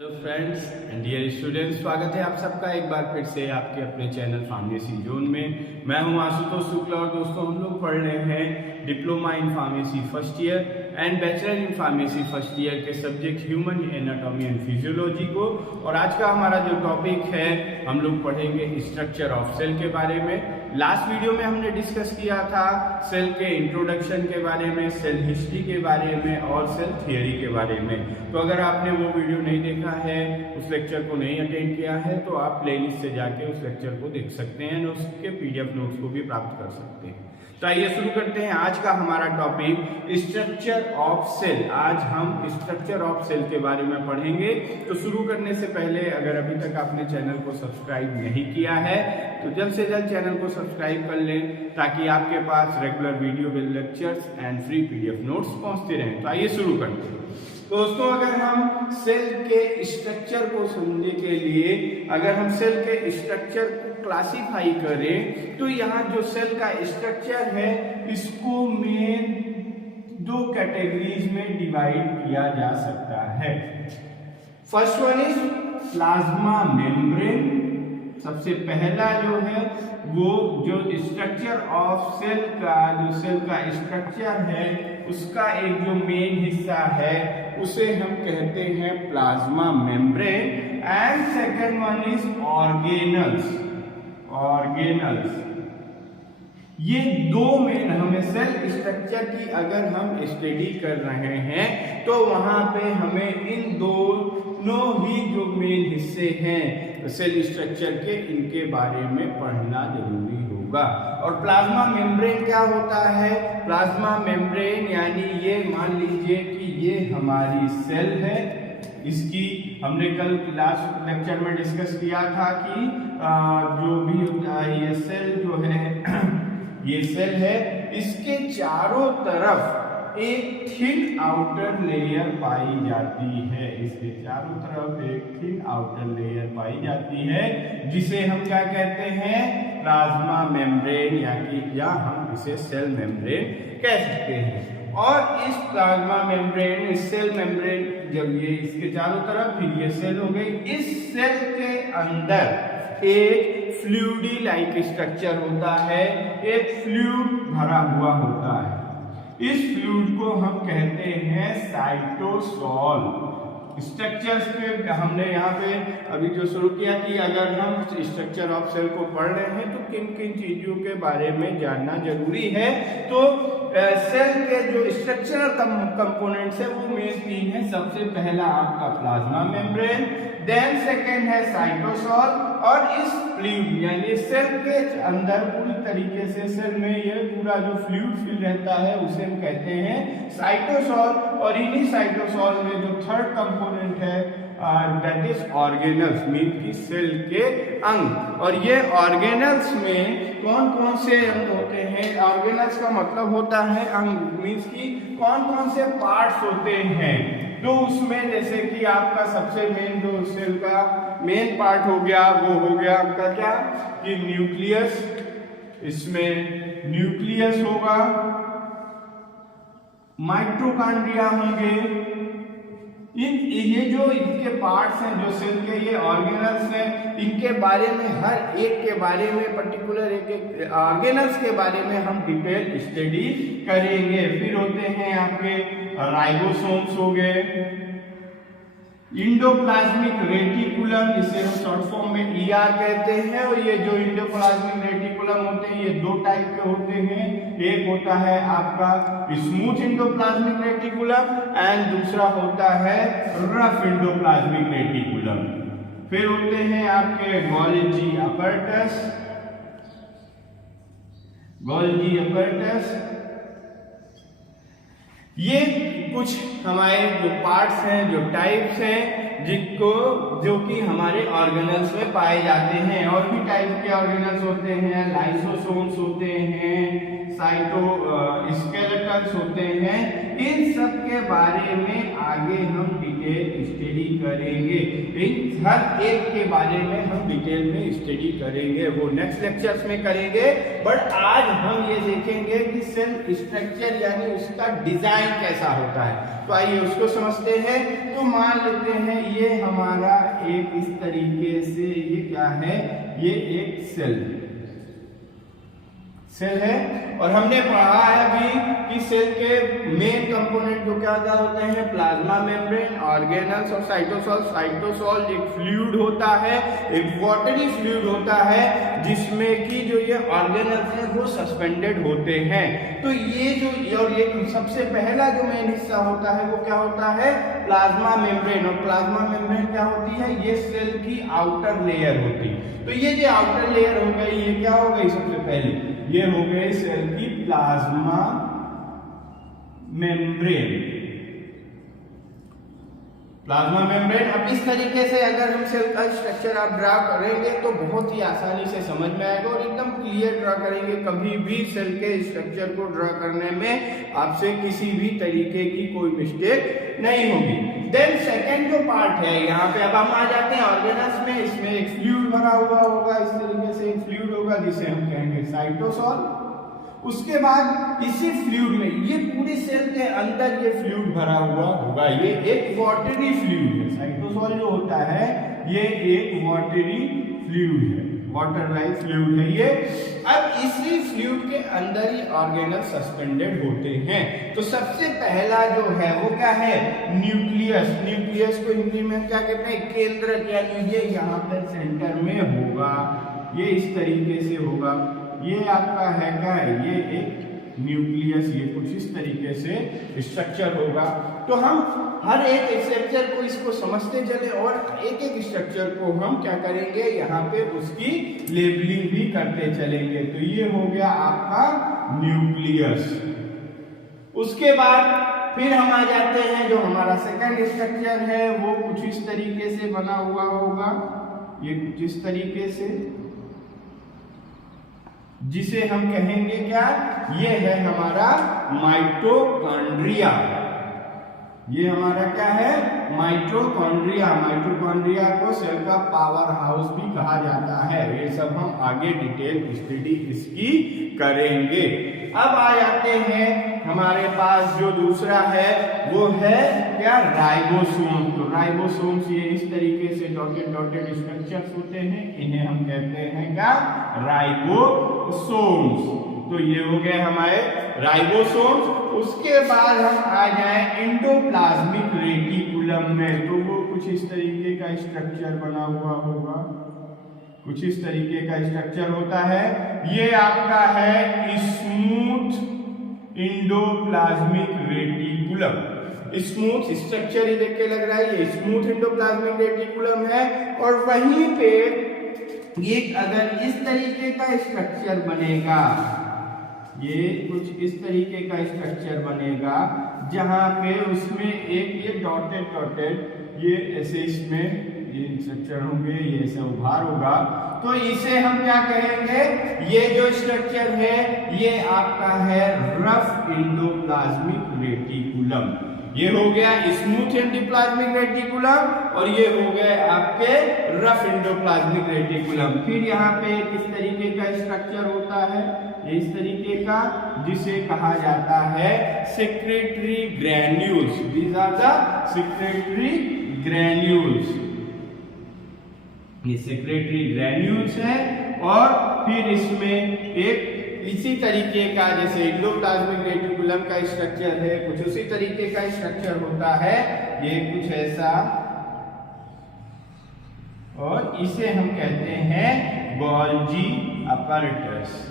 Hello friends and dear students, स्वागत है आप सबका एक बार फिर से आपके अपने चैनल फार्मेसी जोन में। मैं हूं आशुतोष शुक्ला और दोस्तों हम लोग पढ़ रहे हैं diploma in pharmacy first year and bachelor in pharmacy first year के subject human anatomy and physiology को। और आज का हमारा जो टॉपिक है हम लोग पढ़ेंगे स्ट्रक्चर ऑफ सेल के बारे में। लास्ट वीडियो में हमने डिस्कस किया था सेल के इंट्रोडक्शन के बारे में, सेल हिस्ट्री के बारे में और सेल थियरी के बारे में। तो अगर आपने वो वीडियो नहीं देखा है, उस लेक्चर को नहीं अटेंड किया है, तो आप प्लेलिस्ट से जाके उस लेक्चर को देख सकते हैं और उसके पीडीएफ नोट्स को भी प्राप्त कर सकते हैं। तो आइए शुरू करते हैं आज का हमारा टॉपिक स्ट्रक्चर ऑफ सेल। आज हम स्ट्रक्चर ऑफ सेल के बारे में पढ़ेंगे। तो शुरू करने से पहले अगर अभी तक आपने चैनल को सब्सक्राइब नहीं किया है तो जल्द से जल्द चैनल को सब्सक्राइब कर लें ताकि आपके पास regular video lectures and free PDF notes पहुंचते रहें। तो आइए शुरू करते हैं। तो दोस्तों अगर हम सेल के स्ट्रक्चर को समझने के लिए अगर हम सेल के स्ट्रक्चर को क्लासिफाई करें तो यहाँ जो सेल का स्ट्रक्चर है इसको मेन दो कैटेगरीज में डिवाइड किया जा सकता है। First one is plasma membrane. सबसे पहला जो है वो जो स्ट्रक्चर ऑफ सेल का जो सेल का स्ट्रक्चर है उसका एक जो मेन हिस्सा है उसे हम कहते हैं plasma membrane. And second one is organelles. ये दो मेन हमें सेल स्ट्रक्चर की अगर हम स्टडी कर रहे हैं तो वहां पे हमें इन दोनों ही जो मेन हिस्से हैं सेल स्ट्रक्चर के इनके बारे में पढ़ना जरूरी होगा। और प्लाज्मा मेम्ब्रेन क्या होता है? प्लाज्मा मेम्ब्रेन यानी ये मान लीजिए कि ये हमारी सेल है। इसकी हमने कल लास्ट लेक्चर में डिस्कस किया था कि जो भी होता है ये सेल जो है ये सेल है, इसके चारों तरफ एक थिन आउटर लेयर पाई जाती है। इसके चारों तरफ एक थिन आउटर लेयर पाई जाती है जिसे हम क्या कहते हैं? प्लाज्मा मेम्ब्रेन या हम इसे सेल मेम्ब्रेन कह सकते हैं। और इस प्लाज्मा मेम्ब्रेन इस सेल मेम्ब्रेन जब ये इसके चारों तरफ फिर ये सेल हो गई, इस सेल के अंदर एक फ्लूइडी लाइक स्ट्रक्चर होता है, एक फ्लूइड भरा हुआ होता है। इस फ्लूइड को हम कहते हैं साइटोसोल। स्ट्रक्चर्स पे हमने यहाँ पे अभी जो शुरू किया कि अगर हम स्ट्रक्चर ऑफ सेल को पढ़ रहे हैं तो किन किन चीजों के बारे में जानना जरूरी है। तो सेल के जो स्ट्रक्चरल कंपोनेंट्स है वो मेन तीन है। सबसे पहला आपका प्लाज्मा मेम्ब्रेन, देन सेकेंड है साइटोसोल और इस फ्लूइड यानी सेल के अंदर पूरी तरीके से सेल में ये पूरा जो फ्लूइड फिल रहता है उसे हम कहते हैं साइटोसोल। और इन्हीं साइटोसोल में जो थर्ड कंपोनेंट है दैट इज ऑर्गेनल्स मीन की सेल के अंग। और ये ऑर्गेनल्स में कौन कौन से अंग होते हैं? ऑर्गेनल्स का मतलब होता है अंग, मीन्स की कौन कौन से पार्ट्स होते हैं। तो उसमें जैसे कि आपका सबसे मेन जो सेल का मेन पार्ट हो गया वो हो गया आपका क्या कि न्यूक्लियस। इसमें न्यूक्लियस होगा, माइटोकॉन्ड्रिया होंगे। ये जो इनके पार्ट्स हैं जो सेल के ये ऑर्गेनल्स हैं, इनके बारे में हर एक के बारे में पर्टिकुलर एक एक ऑर्गेनल्स के बारे में हम डिटेल स्टडी करेंगे। फिर होते हैं आपके राइबोसोम्स हो गए, इंडोप्लाज्मिक रेटिकुलम इसे हम शॉर्ट फॉर्म में ईआर कहते हैं। और ये जो इंडोप्लाज्मिक रेटिकुलम होते हैं ये दो टाइप के होते हैं। एक होता है आपका स्मूथ इंडोप्लाज्मिक रेटिकुलम एंड दूसरा होता है रफ इंडोप्लाज्मिक रेटिकुलम। फिर होते हैं आपके गोल्गी अपैरेटस। ये कुछ हमारे जो पार्ट्स हैं जो टाइप्स हैं जो कि हमारे ऑर्गेनल्स में पाए जाते हैं। और भी टाइप के ऑर्गेनल्स होते हैं, लाइसोसोम्स होते हैं, साइटोस्केलेटन्स होते हैं। इन सब के बारे में आगे हम डिटेल स्टडी करेंगे। इन हर एक के बारे में हम डिटेल में स्टडी करेंगे, वो नेक्स्ट लेक्चर्स में करेंगे। बट आज हम ये देखेंगे कि सेल स्ट्रक्चर यानी उसका डिजाइन कैसा होता है। तो आइए उसको समझते हैं। तो मान लेते हैं ये हमारा एक इस तरीके से, ये क्या है, ये एक सेल है और हमने पढ़ा है अभी कि सेल के मेन कंपोनेंट जो क्या क्या होते हैं, प्लाज्मा मेम्ब्रेन, ऑर्गेनल्स और साइटोसॉल। साइटोसॉल एक फ्लूइड होता है, एक वाटरी फ्लूइड होता है जिसमें कि जो ये ऑर्गेनल्स हैं वो सस्पेंडेड होते हैं। तो ये जो और ये सबसे पहला जो मेन हिस्सा होता है वो क्या होता है, प्लाज्मा मेम्ब्रेन। और प्लाज्मा मेम्ब्रेन क्या होती है, ये सेल की आउटर लेयर होती है। तो ये जो आउटर लेयर हो गई, ये क्या हो गई, सबसे पहले ये हो गई सेल की प्लाज्मा मेम्ब्रेन। Plasma membrane. अब इस तरीके से अगर हम सेल का स्ट्रक्चर आप ड्रा करेंगे तो बहुत ही आसानी से समझ में आएगा और एकदम क्लियर ड्रा करेंगे। कभी भी सेल के स्ट्रक्चर को ड्रा करने में आपसे किसी भी तरीके की कोई मिस्टेक नहीं होगी। देन सेकेंड जो पार्ट है, यहाँ पे अब हम आ जाते हैं ऑर्गेनल्स में। इसमें एक फ्लूइड भरा हुआ होगा, इस तरीके से एक फ्लूइड होगा जिसे हम कहेंगे साइटोसॉल। उसके बाद इसी फ्लूइड में, ये पूरी सेल के अंदर ये फ्लूइड भरा हुआ होगा, ये एक वाटरी फ्लूइड है। साइटोसॉल जो होता है ये एक वाटरी फ्लूइड है, वाटर लाइक फ्लूइड है ये। अब इसी फ्लूइड के अंदर ही ऑर्गेनल सस्पेंडेड होते हैं। तो सबसे पहला जो है वो क्या है, न्यूक्लियस। न्यूक्लियस को हिंदी में क्या कहते हैं, केंद्र। यानी ये यहाँ पर सेंटर में होगा, ये इस तरीके से होगा। ये आपका है क्या है, ये एक न्यूक्लियस, ये कुछ इस तरीके से स्ट्रक्चर होगा। तो हम हर एक स्ट्रक्चर को इसको समझते चले और एक एक स्ट्रक्चर को हम क्या करेंगे, यहाँ पे उसकी लेबलिंग भी करते चलेंगे। तो ये हो गया आपका न्यूक्लियस। उसके बाद फिर हम आ जाते हैं, जो हमारा सेकंड स्ट्रक्चर है वो कुछ इस तरीके से बना हुआ होगा, ये कुछ इस तरीके से, जिसे हम कहेंगे क्या, ये है हमारा माइटोकॉन्ड्रिया। ये हमारा क्या है, माइटोकॉन्ड्रिया। माइटोकॉन्ड्रिया को सेल का पावर हाउस भी कहा जाता है। ये सब हम आगे डिटेल स्टडी इसकी करेंगे। अब आ जाते हैं हमारे पास जो दूसरा है वो है क्या, राइबोसोम। तो राइबोसोम्स ये इस तरीके से डॉटेड डॉटेड स्ट्रक्चर्स होते हैं, इन्हें हम कहते हैं क्या, राइबोसोम्स। तो ये हो गए हमारे राइबोसोम्स। उसके बाद हम आ जाए एंडोप्लाज्मिक रेटिकुलम में। तो वो कुछ इस तरीके का स्ट्रक्चर बना हुआ होगा, कुछ इस तरीके का स्ट्रक्चर होता है। ये आपका है smooth endoplasmic reticulum. Smooth structure ही देख के लग रहा है, ये स्मूथ एंडोप्लाज्मिक रेटिकुलम है। और वहीं पे ये अगर इस तरीके का स्ट्रक्चर बनेगा, ये कुछ इस तरीके का स्ट्रक्चर बनेगा, जहां पे उसमें एक ये डॉटेड डॉटेड ये ऐसे इसमें ये स्ट्रक्चर होंगे, ये ऐसा उभार होगा। तो इसे हम क्या कहेंगे, ये जो स्ट्रक्चर है ये आपका है रफ एंडोप्लाज्मिक रेटिकुलम। ये हो गया स्मूथ एंडोप्लाज्मिक रेटिकुलम और ये हो गए आपके रफ एंडोप्लाज्मिक रेटिकुलम। फिर यहाँ पे किस तरीके का स्ट्रक्चर होता है, इस तरीके का, जिसे कहा जाता है secretory granules. These are the secretory granules. ये सेक्रेटरी ग्रैन्यूल्स है। और फिर इसमें एक इसी तरीके का, जैसे एंडोप्लाज्मिक रेटिकुलम का स्ट्रक्चर है, कुछ उसी तरीके का स्ट्रक्चर होता है, ये कुछ ऐसा, और इसे हम कहते हैं गोल्जी अपैरेटस।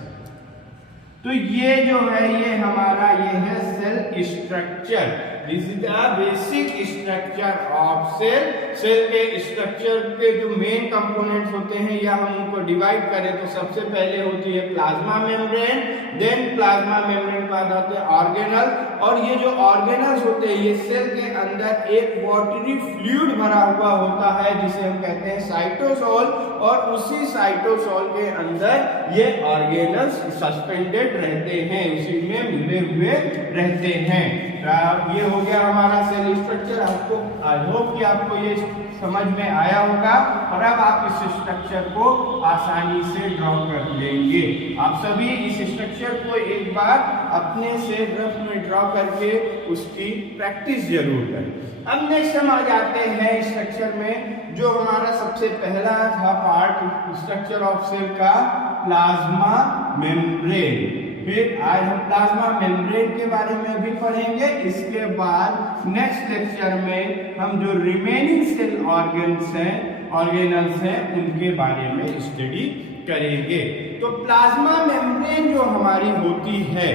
तो ये जो है ये हमारा ये है cell structure. This is the basic structure of cell. Cell के स्ट्रक्चर के जो मेन कंपोनेंट्स होते हैं या हम उनको डिवाइड करें तो सबसे पहले होती है plasma membrane, then plasma membrane के बाद आते हैं ऑर्गेनल, और ये जो ऑर्गेनल्स होते हैं ये सेल के अंदर एक वाटरी फ्लूइड भरा हुआ होता है जिसे हम कहते हैं साइटोसोल, और उसी साइटोसोल के अंदर ये ऑर्गेनल्स सस्पेंडेड रहते हैं, उसी में मिले हुए रहते हैं। ये हो गया हमारा सेल स्ट्रक्चर। आपको आई होप कि आपको ये समझ में आया होगा और अब आप इस स्ट्रक्चर को आसानी से ड्रॉ कर लेंगे। आप सभी इस स्ट्रक्चर को एक बार अपने से रफ में ड्रॉ करके उसकी प्रैक्टिस जरूर करें। अब नेक्स्ट हम आ जाते हैं स्ट्रक्चर में, जो हमारा सबसे पहला था पार्ट स्ट्रक्चर ऑफ सेल का, प्लाज्मा मेम्ब्रेन। फिर आज हम प्लाज्मा मेम्ब्रेन के बारे में भी पढ़ेंगे। इसके बाद नेक्स्ट लेक्चर में हम जो रिमेनिंग सेल ऑर्गेनल्स हैं उनके बारे में स्टडी करेंगे। तो प्लाज्मा मेम्ब्रेन जो हमारी होती है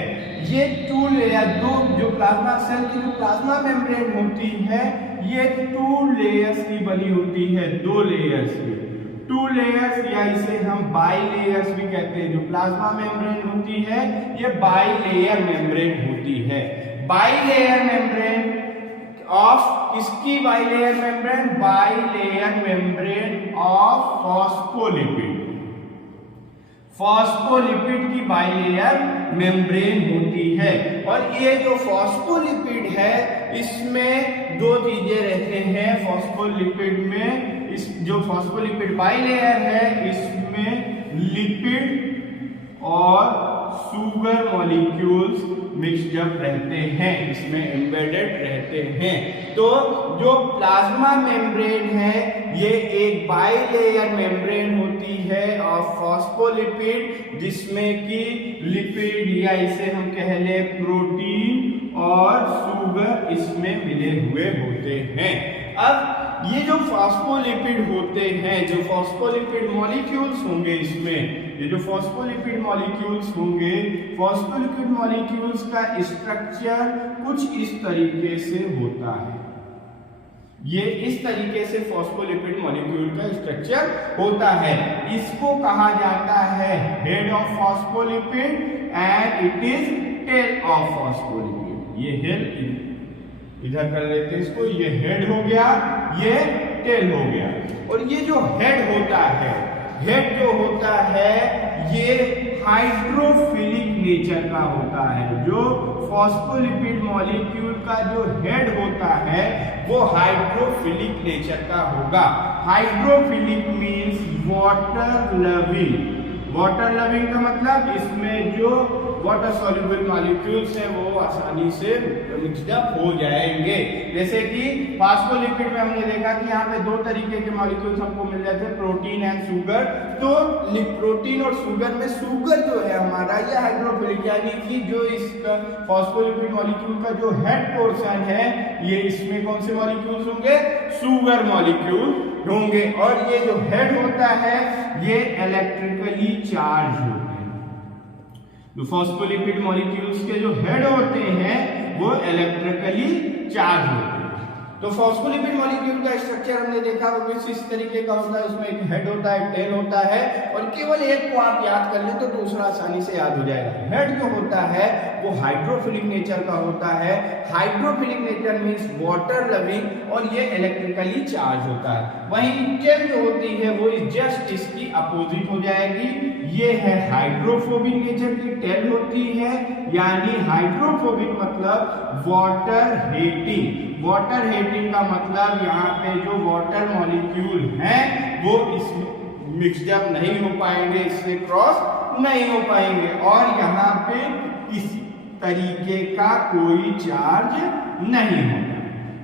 ये टू लेयर, दो जो प्लाज्मा सेल की जो प्लाज्मा मेम्ब्रेन होती है ये 2 लेयर्स की बनी होती है, 2 लेयर्स की, 2 लेयर्स, या इसे हम बाई लेयर्स भी कहते हैं। जो प्लाज्मा मेम्ब्रेन होती है ये बाई लेयर मेम्ब्रेन होती है। बाई लेयर मेम्ब्रेन ऑफ किसकी by layer membrane? By layer membrane of phospholipid, phospholipid की बाई लेयर मेम्ब्रेन होती है। और ये जो फॉस्फोलिपिड है इसमें दो चीजें रहते हैं फॉस्फोलिपिड में। इस जो फॉस्फोलिपिड बाई लेयर है इसमें लिपिड और शुगर मॉलिक्यूल्स मिक्स्ड अप रहते हैं, इसमें एम्बेडेड रहते हैं। तो जो प्लाज्मा मेम्ब्रेन है ये एक बाई लेयर मेम्ब्रेन होती है ऑफ फॉस्फोलिपिड, जिसमें कि लिपिड या इसे हम कह ले प्रोटीन और शुगर इसमें मिले हुए होते हैं। अब ये जो फॉस्फोलिपिड होते हैं, जो फॉस्फोलिपिड मॉलिक्यूल्स होंगे इसमें, ये जो फॉस्फोलिपिड मॉलिक्यूल्स होंगे, फॉस्फोलिपिड मॉलिक्यूल्स का स्ट्रक्चर कुछ इस तरीके से होता है। ये इस तरीके से फॉस्फोलिपिड मॉलिक्यूल का स्ट्रक्चर होता है। इसको कहा जाता है head of phospholipid and it is tail of phospholipid. ये हेड इधर कर लेते हैं इसको, ये हेड हो गया, ये टेल हो गया। और ये जो हेड होता है, हेड जो होता है ये हाइड्रोफिलिक नेचर का होता है। जो फॉस्फोलिपिड मॉलिक्यूल का जो हेड होता है वो हाइड्रोफिलिक नेचर का होगा। Hydrophilic means water loving. Water loving का मतलब इसमें जो वाटर सॉल्युबल मॉलिक्यूल्स हैं वो आसानी से मिक्स्ड अप हो जाएंगे। जैसे कि फॉस्फोलिपिड में हमने देखा कि यहाँ पे दो तरीके के मॉलिक्यूल्स हमको मिल जाते हैं, प्रोटीन एंड शुगर। तो प्रोटीन और शुगर में शुगर जो है हमारा ये हाइड्रोफिलिक, यानी कि जो इसका फॉस्फोलिपिड मॉलिक्यूल का जो हेड पोर्शन है ये इसमें कौन से मॉलिक्यूल्स होंगे? शुगर मॉलिक्यूल होंगे। और ये जो हेड होता है ये इलेक्ट्रिकली चार्ज होते हैं। जो फॉस्फोलिपिड मॉलिक्यूल्स के जो हेड होते हैं वो इलेक्ट्रिकली चार्ज होते हैं। तो फॉस्फोलिपिड मॉलिक्यूल का स्ट्रक्चर हमने देखा वो कुछ इस तरीके का होता है। उसमें एक हेड होता है, टेल होता है, और केवल एक को आप याद कर लें तो दूसरा आसानी से याद हो जाएगा। हेड जो होता है वो हाइड्रोफिलिक नेचर का होता है। Hydrophilic nature means water loving, और ये इलेक्ट्रिकली चार्ज होता है। वहीं टेल जो होती है वो जस्ट इसकी अपोजिट हो जाएगी। ये है हाइड्रोफोबिक नेचर की टेल होती है, यानी हाइड्रोफोबिक मतलब वाटर हेटिंग। वाटर हेटिंग का मतलब यहाँ पे जो वाटर मॉलिक्यूल हैं वो इसमें मिक्स्ड अप नहीं हो पाएंगे, इससे क्रॉस नहीं हो पाएंगे, और यहाँ पे इस तरीके का कोई चार्ज नहीं होगा।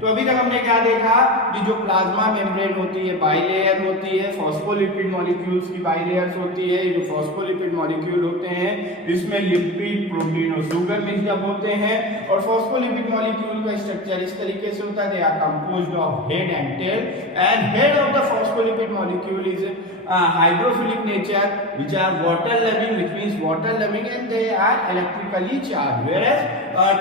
तो अभी तक हमने क्या देखा कि जो प्लाज्मा मेम्ब्रेन होती है बाई लेयर होती है, फॉस्फोलिपिड मॉलिक्यूल्स की बाई लेयर्स होती है। जो फॉस्फोलिपिड मॉलिक्यूल होते हैं इसमें लिपिड, प्रोटीन और शुगर मिक्स्ड अप होते हैं। और फॉस्फोलिपिड मॉलिक्यूल का स्ट्रक्चर इस तरीके से होता है, they are composed of head and tail, and head of the phospholipid molecule is hydrophilic nature, which are water loving, which means water loving, and they are electrically charged, whereas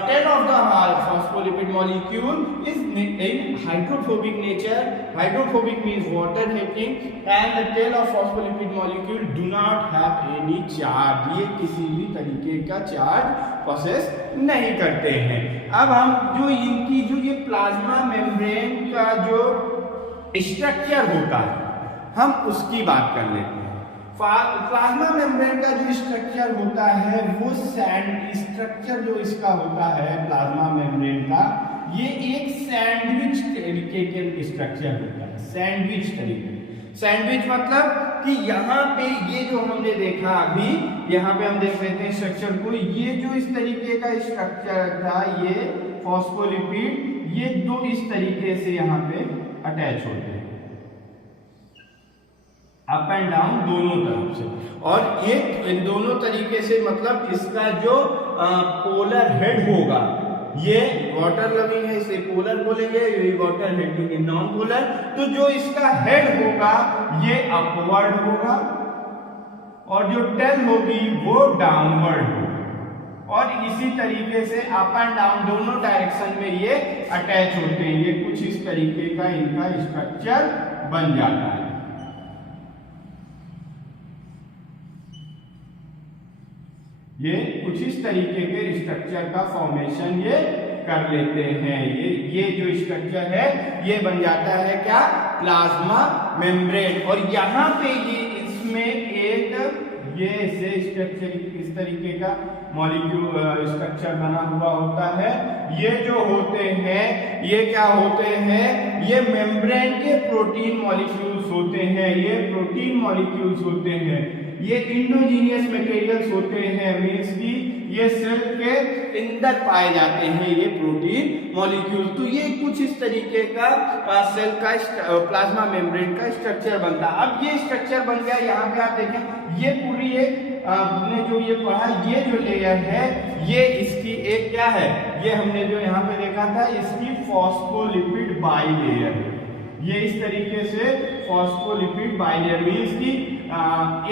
tail of the phospholipid molecule is in hydrophobic nature. Hydrophobic means water hating, and the tail of phospholipid molecule do not have any charge. ये किसी भी तरीके का charge process नहीं करते हैं। अब हम जो इनकी जो ये प्लाज्मा मेम्ब्रेन का जो स्ट्रक्चर होता है हम उसकी बात कर लेते हैं। प्लाज्मा मेम्ब्रेन का जो स्ट्रक्चर होता है वो स्ट्रक्चर जो इसका होता है प्लाज्मा मेम्ब्रेन का, ये एक सैंडविच तरीके के स्ट्रक्चर होता है। सैंडविच तरीके, सैंडविच मतलब कि यहाँ पे ये जो हमने देखा अभी, यहाँ पे हम देख लेते हैं स्ट्रक्चर को। ये जो इस तरीके का स्ट्रक्चर था ये फॉस्फोलिपिड, ये दो इस तरीके से यहाँ पे अटैच होते हैं, अप एंड डाउन दोनों तरफ से। और ये दोनों तरीके से मतलब इसका जो पोलर हेड होगा, ये वाटर लविंग है इसे पोलर बोलेंगे, ये वाटर हेडिंग है नॉन पोलर। तो जो इसका हेड होगा ये अपवर्ड होगा और जो टेल होगी वो डाउनवर्ड होगी, और इसी तरीके से अप एंड डाउन दोनों डायरेक्शन में ये अटैच होते हैं। ये कुछ इस तरीके का इनका स्ट्रक्चर बन जाता है। ये कुछ इस तरीके के स्ट्रक्चर का फॉर्मेशन ये कर लेते हैं। ये जो स्ट्रक्चर है ये बन जाता है क्या, प्लाज्मा मेम्ब्रेन। और यहाँ पे ये इसमें एक ये स्ट्रक्चर इस तरीके का मॉलिक्यूल स्ट्रक्चर बना हुआ होता है। ये जो होते हैं ये क्या होते हैं, ये मेम्ब्रेन के प्रोटीन मॉलिक्यूल्स होते हैं। ये प्रोटीन मॉलिक्यूल्स होते हैं, ये इंडोजीनियस मटेरियल्स होते हैं, मींस कि ये सेल के अंदर पाए जाते हैं ये प्रोटीन मॉलिक्यूल। तो ये कुछ इस तरीके का सेल का प्लाज्मा मेम्ब्रेन का स्ट्रक्चर बनता है। अब ये स्ट्रक्चर बन गया, यहाँ पे आप देखें ये पूरी एक आपने जो ये पढ़ा, ये जो लेयर है ये इसकी एक क्या है, ये हमने जो यहाँ पे देखा था इसकी फॉस्फोलिपिड बाइलेयर है। ये इस तरीके से फॉस्फोलिपिड बाइलेयर मींस की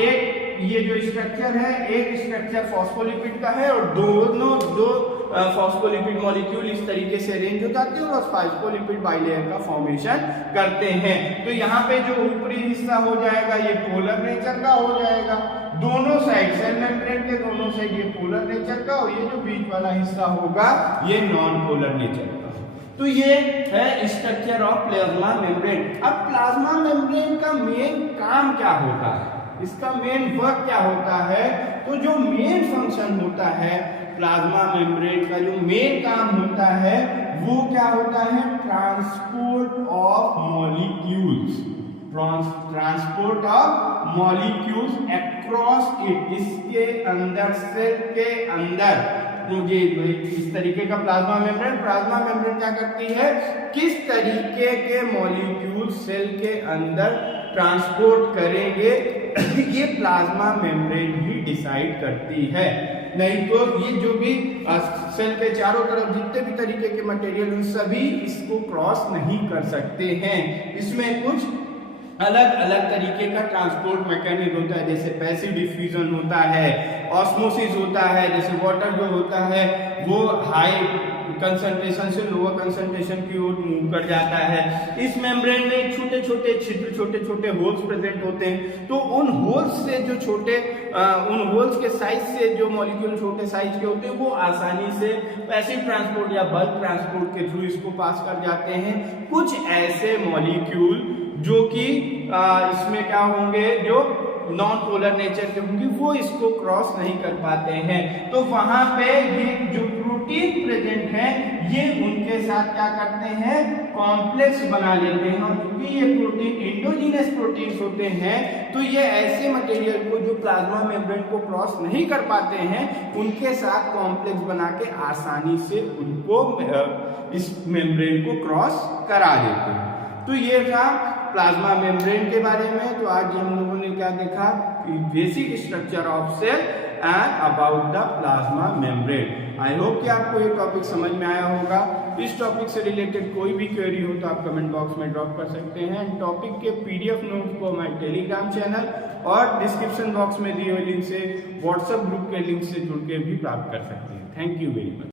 एक ये जो स्ट्रक्चर है, एक स्ट्रक्चर फॉस्फोलिपिड का है और दोनों दो फॉस्फोलिपिड मॉलिक्यूल इस तरीके से अरेंज हो जाते हैं और फॉस्फोलिपिड बाइलेयर का फॉर्मेशन करते हैं। तो यहाँ पे जो ऊपरी हिस्सा हो जाएगा ये पोलर नेचर का हो जाएगा, दोनों साइड सेल मेम्ब्रेन के दोनों साइड ये पोलर नेचर का, और ये जो बीच वाला हिस्सा होगा ये नॉन पोलर नेचर का। तो ये है स्ट्रक्चर ऑफ प्लाज्मा मेम्ब्रेन। अब प्लाज्मा मेम्ब्रेन का मेन काम क्या होता है, इसका मेन वर्क क्या होता है, तो जो मेन फंक्शन होता है प्लाज्मा मेम्ब्रेन का, जो मेन काम होता है वो क्या होता है, transport of molecules, transport of molecules across it, इसके अंदर सेल के अंदर। मुझे इस तरीके का प्लाज्मा मेम्ब्रेन क्या करती है, किस तरीके के मॉलिक्यूल सेल के अंदर ट्रांसपोर्ट करेंगे ये प्लाज्मा मेम्ब्रेन ही डिसाइड करती है। नहीं तो ये जो भी सेल के चारों तरफ जितने भी तरीके के मटेरियल उन सभी इसको क्रॉस नहीं कर सकते हैं। इसमें कुछ अलग अलग तरीके का ट्रांसपोर्ट मैकेनिज्म होता है, जैसे पैसिव डिफ्यूजन होता है, ऑस्मोसिस होता है, जैसे वाटर जो होता है वो हाई कंसंट्रेशन से लोअर कंसंट्रेशन की ओर मूव कर जाता है। इस मेम्ब्रेन में छोटे छोटे छिद्र, छोटे छोटे होल्स प्रेजेंट होते हैं। तो उन होल्स से जो उन होल्स के साइज से जो मॉलिक्यूल छोटे साइज के होते हैं वो आसानी से पैसिव ट्रांसपोर्ट या बल्क ट्रांसपोर्ट के थ्रू इसको पास कर जाते हैं। कुछ ऐसे मॉलिक्यूल जो कि इसमें क्या होंगे, जो नॉन पोलर नेचर के होंगे वो इसको क्रॉस नहीं कर पाते हैं। तो वहां पे ये जो प्रोटीन प्रेजेंट है ये उनके साथ क्या करते हैं, कॉम्प्लेक्स बना लेते हैं। और क्योंकि ये प्रोटीन इंडोजीनियस प्रोटीन्स होते हैं तो ये ऐसे मटेरियल को जो प्लाज्मा मेम्ब्रेन को क्रॉस नहीं कर पाते हैं उनके साथ कॉम्प्लेक्स बना के आसानी से उनको इस मेम्ब्रेन को क्रॉस करा देते हैं। तो ये था प्लाज्मा मेम्ब्रेन के बारे में। तो आज हम लोगों ने क्या देखा, basic structure of cell and about the plasma membrane. I hope कि आपको ये टॉपिक समझ में आया होगा। इस टॉपिक से रिलेटेड कोई भी क्वेरी हो तो आप कमेंट बॉक्स में ड्रॉप कर सकते हैं। टॉपिक के PDF नोट्स को हमारे टेलीग्राम चैनल और डिस्क्रिप्शन बॉक्स में दिए हुए लिंक से व्हाट्सएप ग्रुप के लिंक से जुड़ के भी प्राप्त कर सकते हैं। Thank you very much.